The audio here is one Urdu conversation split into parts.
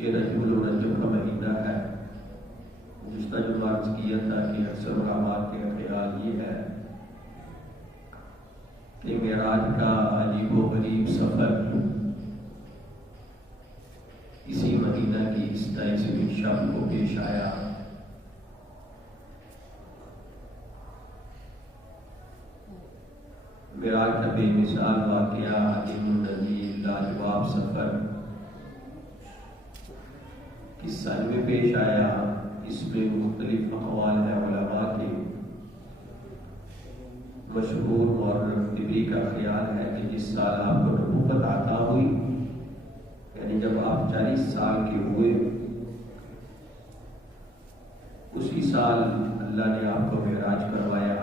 یہ رجب الرجب کا مہینہ ہے. گزشتہ جو عرض کیا تھا کہ اکثر علماء کے خیال یہ ہے کہ معراج کا عجیب و غریب سفر اسی مہینہ کی 27ویں شب کو پیش آیا. معراج کا بے مثال واقعہ، عظیم النظیر، لاجواب سفر کس سال میں پیش آیا. اس میں مختلف اقوال ہیں علماء کے. مشہور مورخ طبری کا خیال ہے کہ جس سال آپ کو نبوت عطا ہوئی، یعنی جب آپ 40 سال کے ہوئے، اسی سال اللہ نے آپ کو معراج کروایا.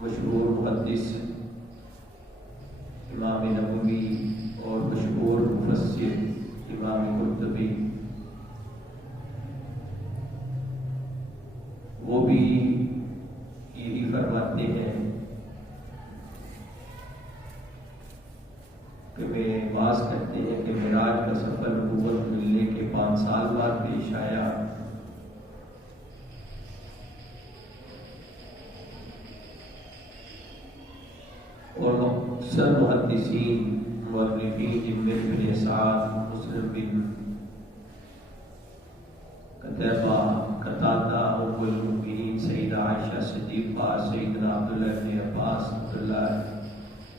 مشہور محدث امام نووی اور مشہور مفسر امام قرطبی وہ بھی یہی فرماتے ہیں کہ میں باز کرتے ہیں کہ معراج کا سفر نبوت ملنے کے 5 سال بعد پیش آیا. اور اکثر محدثین مورخین جن میں ابن سعد، مسلم بن قتیبہ، قتادہ، ام المؤمنین سیدہ عائشہ صدیقہ، سیدنا عبداللہ بن عباس، عبداللہ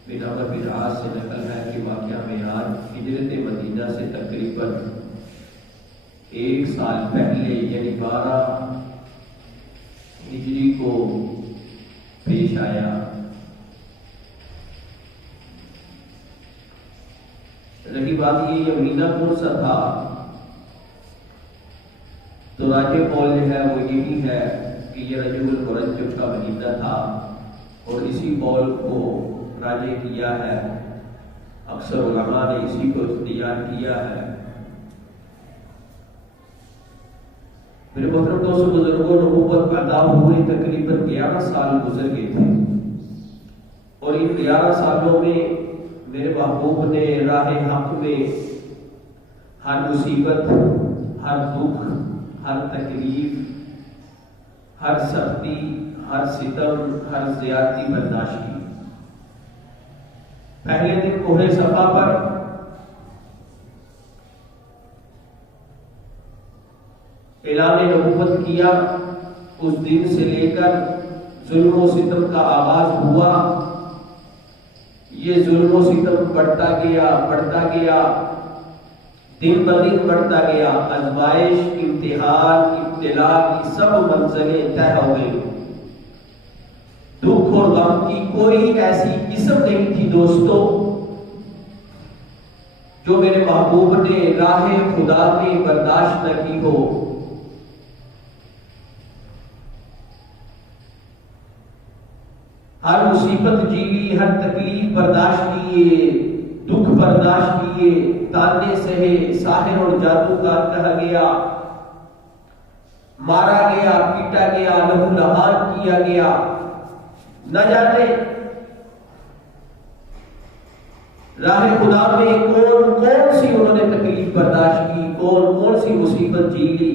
بن عمرو بن عاص سے نقل ہے کہ واقعہ معراج ہجرت مدینہ سے تقریباً 1 سال پہلے یعنی 12 ہجری کو پیش آیا. رہی بات یہ مہینہ کون سا تھا، تو راجح قول جو ہے وہ یہی ہے کہ یہ رجب المرجب کا مہینہ تھا، اور اسی قول کو راجح کیا ہے. اکثر علماء نے اسی کو اختیار کیا ہے. میرے محترم دوستو بزرگوں، نبوت عطا ہوئے تقریباً 11 سال گزر گئے تھے، اور ان 11 سالوں میں میرے محبوب نے راہ حق میں ہر مصیبت، ہر دکھ، ہر تکلیف، ہر سختی، ہر ستم، ہر زیادتی برداشت کی. پہلے دن کوہ صفا پر اعلان نبوت کیا. اس دن سے لے کر ظلم و ستم کا آغاز ہوا. یہ ظلم و ستم بڑھتا گیا، دن بدن بڑھتا گیا. آزمائش، امتحان، ابتلا کی سب منزلیں طے ہو گئی. دکھ اور غم کی کوئی ایسی قسم نہیں تھی دوستو جو میرے محبوب نے راہ خدا میں برداشت نہ کی ہو. ہر مصیبت جیلی، ہر تکلیف برداشت کیے، دکھ برداشت کیے، تانے سہے، ساحر اور جادوگر کہا گیا، مارا گیا، پیٹا گیا، لہو لہان کیا گیا. نہ جانے راہ خدا میں کون سی انہوں نے تکلیف برداشت کی، کون سی مصیبت جیلی.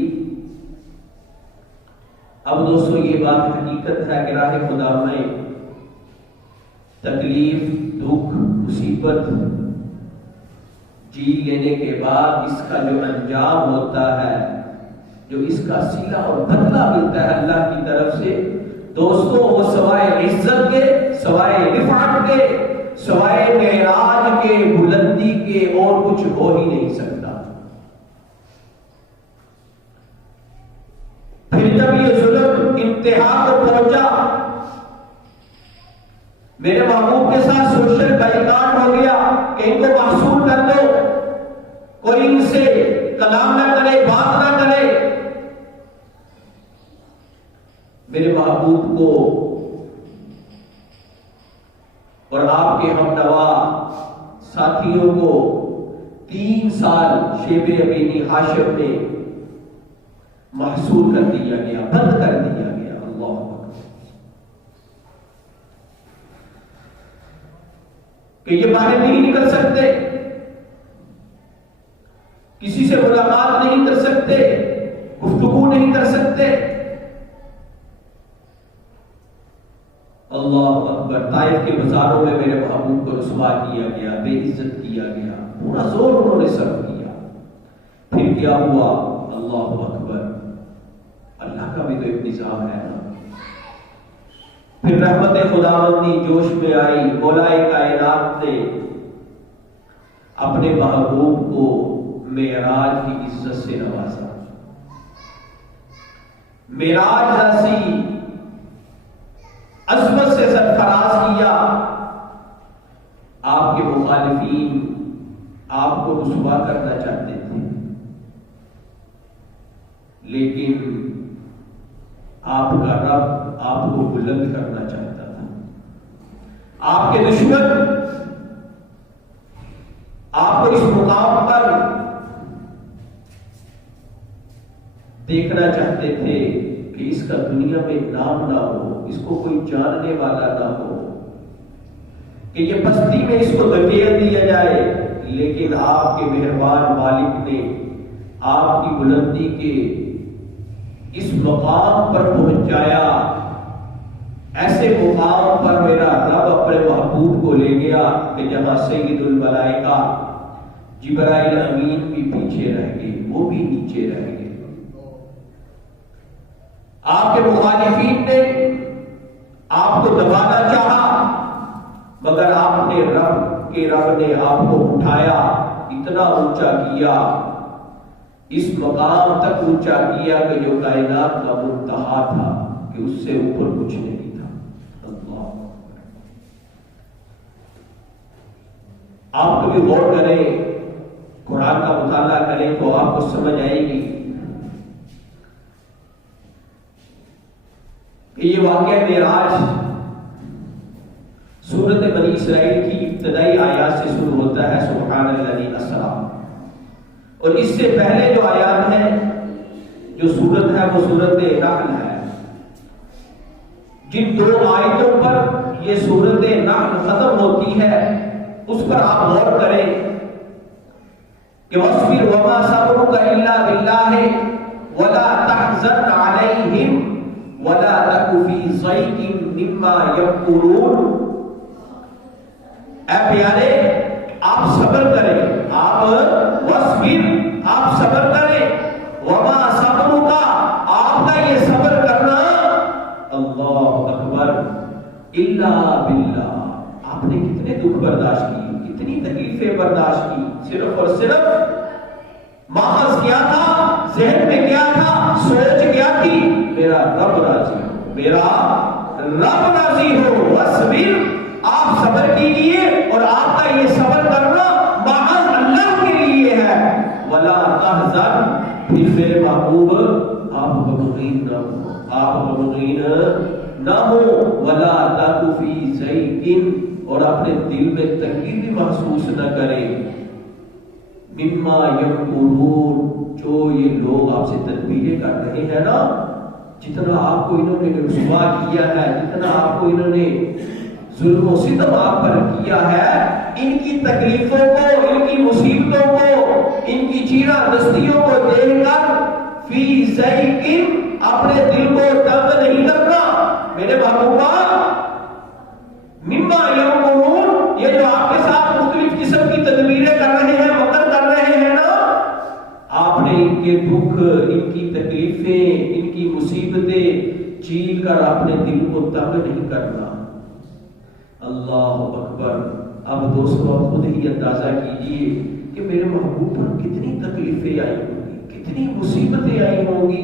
اب دوستو یہ بات حقیقت ہے کہ راہ خدا میں تکلیف، دکھ، مصیبت جی لینے کے بعد اس کا جو انجام ہوتا ہے، جو اس کا صلہ اور بدلہ ملتا ہے اللہ کی طرف سے، دوستو وہ سوائے عزت کے، سوائے رفعت کے، سوائے معراج کے، بلندی کے اور کچھ ہو ہی نہیں سکتا. پھر جب یہ ظلم انتہا کو پہنچا، میرے محبوب کے ساتھ سوشل بائیکاٹ ہو گیا کہ ان کو محصور کر دو، کوئی ان سے کلام نہ کرے، بات نہ کرے. میرے محبوب کو اور آپ کے ہمنوا ساتھیوں کو 3 سال شیب بنی ہاشم میں محصور کر دیا گیا، بند کر دیا گیا. اللہ کہ یہ باہر نہیں نکل سکتے. سے ملاقات نہیں کر سکتے، گفتگو نہیں کر سکتے۔ اللہ اکبر، طائف کے بازاروں میں میرے محبوب کو رسوا کیا گیا، بے عزت کیا گیا، پورا زور انہوں نے صرف کیا۔ پھر کیا ہوا؟ اللہ اکبر، اللہ کا بھی تو ایک نظام ہے نا۔ پھر رحمت خداوندی جوش میں آئی، مولا کائنات نے اپنے محبوب کو معراج کی عزت سے نوازا۔ معراج جیسی عظمت سے سرفراز کیا۔ آپ کے مخالفین آپ کو رسوا کرنا چاہتے تھے، لیکن آپ کا رب آپ کو بلند کرنا چاہتا تھا۔ آپ کے دشمن آپ کو اس مقام پر دیکھنا چاہتے تھے کہ اس کا دنیا میں نام نہ ہو، اس کو کوئی جاننے والا نہ ہو، کہ یہ بستی میں اس کو دھکیل دیا جائے، لیکن آپ کے مہربان مالک نے آپ کی بلندی کے اس مقام پر پہنچایا۔ ایسے مقام پر میرا رب اپنے محبوب کو لے گیا کہ جہاں سید الملائکہ جبرائیل امین بھی پیچھے رہ گئے، وہ بھی نیچے رہ گئے۔ آپ کے مخالفین نے آپ کو دبانا چاہا، مگر آپ نے رب نے آپ کو اٹھایا، اتنا اونچا کیا، اس مقام تک اونچا کیا کہ جو کائنات کا منتہا تھا، کہ اس سے اوپر کچھ نہیں تھا۔ اللہ، آپ کبھی غور کریں، قرآن کا مطالعہ کریں تو آپ کو سمجھ آئے گی کہ یہ واقعہ معراج سورت بنی اسرائیل کی ابتدائی آیات سے شروع ہوتا ہے، سبحان الذی اسری، اور اس سے پہلے جو آیات ہیں، جو سورت ہے وہ سورت نحل ہے۔ جن دو آیتوں پر یہ سورت نحل ختم ہوتی ہے اس پر آپ غور کریں کہ وَاصْبِرْ وَمَا صَبْرُكَ إِلَّا بِاللَّهِ وَلَا تَحْزَنْ عَلَيْهِمْ وَلَا تَكُ فِي ضَيْقٍ مِّمَّا يَمْكُرُونَ۔ اے پیارے، آپ صبر کریں، آپ وَاصْبِرْ، آپ صبر کریں، وَمَا صَبْرُكَ، آپ کا یہ صبر کرنا، اللہ اکبر، إِلَّا بِاللَّهِ، آپ نے کتنے دکھ برداشت کی، کتنی تکلیفیں برداشت کی، صرف اور صرف ماخذ کیا تھا، ذہن میں کیا تھا، سوچ کیا تھی، میرا رب راضی ہو، میرا رب راضی ہو۔ وَاصْبِرْ، آپ صبر کیجئے، اور آپ کا یہ صبر کرنا محض اللہ کے لیے ہے۔ وَلَا تَحْزَنْ، پھر میرے محبوب آپ غمگین نہ ہو، آپ غمگین نہ ہو۔ وَلَا تَكُ فِي ضَيْقٍ، اور اپنے دل میں تنگی بھی محسوس نہ کریں، مما یمکرون، جو یہ لوگ آپ سے تدبیریں کر رہے ہیں نا، جتنا آپ کو انہوں نے رسوا کیا ہے، جتنا آپ کو انہوں نے ظلم و ستم آپ پر کیا ہے، ان کی تکلیفوں کو، ان کی مصیبتوں کو، ان کی چیرہ دستیوں کو دیکھ کر فی ضیق، اپنے دل کو تنگ نہیں کرنا میرے محبوبہ۔ مما یمکرون، یہ جو آپ کے ساتھ مختلف قسم کی تدبیریں کر رہے ہیں، مکر کر رہے ہیں نا، آپ نے ان کے دکھ، ان کی تکلیفیں، ان کی مصیبتیں چیر کر اپنے دل کو تنگ نہیں کرنا۔ اللہ اکبر۔ اب دوستو، آپ خود ہی اندازہ کیجئے کہ میرے محبوب پر کتنی تکلیفیں آئی ہوں گی، کتنی مصیبتیں آئی ہوں گی،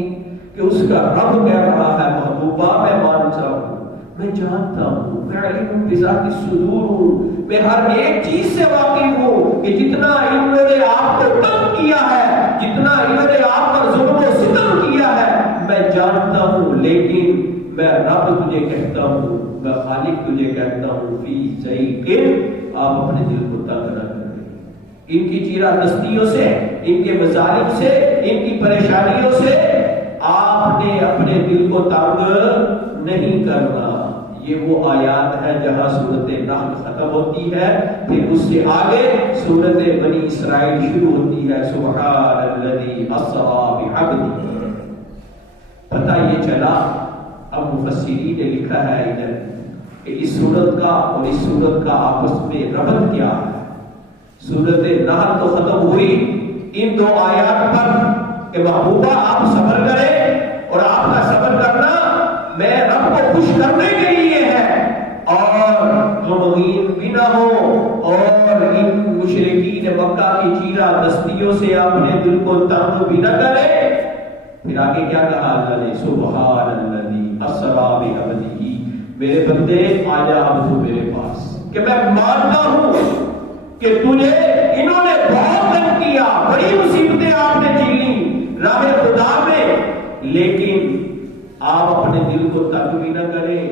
کہ اس کا رب کہہ رہا ہے محبوبہ میں مانتا ہوں، میں جانتا ہوں، میں علیم بذات الصدور ہوں، میں ہر ایک چیز سے واقف ہوں کہ جتنا انہوں نے آپ کو تنگ کیا ہے، جتنا انہوں نے آپ پر ظلم و ستم کیا ہے، میں جانتا ہوں، لیکن میں رب تجھے کہتا ہوں، میں خالق تجھے کہتا ہوں، فی ضیق، آپ اپنے دل کو تنگ نہ کریں، ان کی چیرہ دستیوں سے، ان کے مظالم سے، ان کی پریشانیوں سے آپ نے اپنے دل کو تنگ نہیں کرنا۔ یہ وہ آیات ہے جہاں سورت نحل ختم ہوتی ہے، پھر اس سے آگے سورت بنی اسرائیل شروع ہوتی ہے، سبحان الذی اسری بعبدہ۔ پتہ یہ چلا، اب مفسرین نے لکھا ہے ادھر کہ اس سورت کا اور اس سورت کا آپس میں ربط کیا ہے۔ سورت نحل تو ختم ہوئی ان دو آیات پر کہ محبوبہ آپ صبر کریں، اور آپ کا صبر کرنا میں رب کو خوش کرنے کے لیے ہے، اور غمگین بھی نہ ہو، اور ان مشرکین مکہ کی چیرہ دستیوں سے اپنے دل کو تنگ بھی نہ کرے۔ پھر آگے کیا کہا اللہ نے؟ سبحان الذی اسری بعبدہ، میرے بندے آجا اب تو میرے پاس، کہ میں مانتا ہوں کہ تجھے انہوں نے بہت تنگ کیا، بڑی مصیبتیں آپ نے جھیلی راہ خدا میں، لیکن آپ اپنے دل کو تنگ بھی نہ کریں۔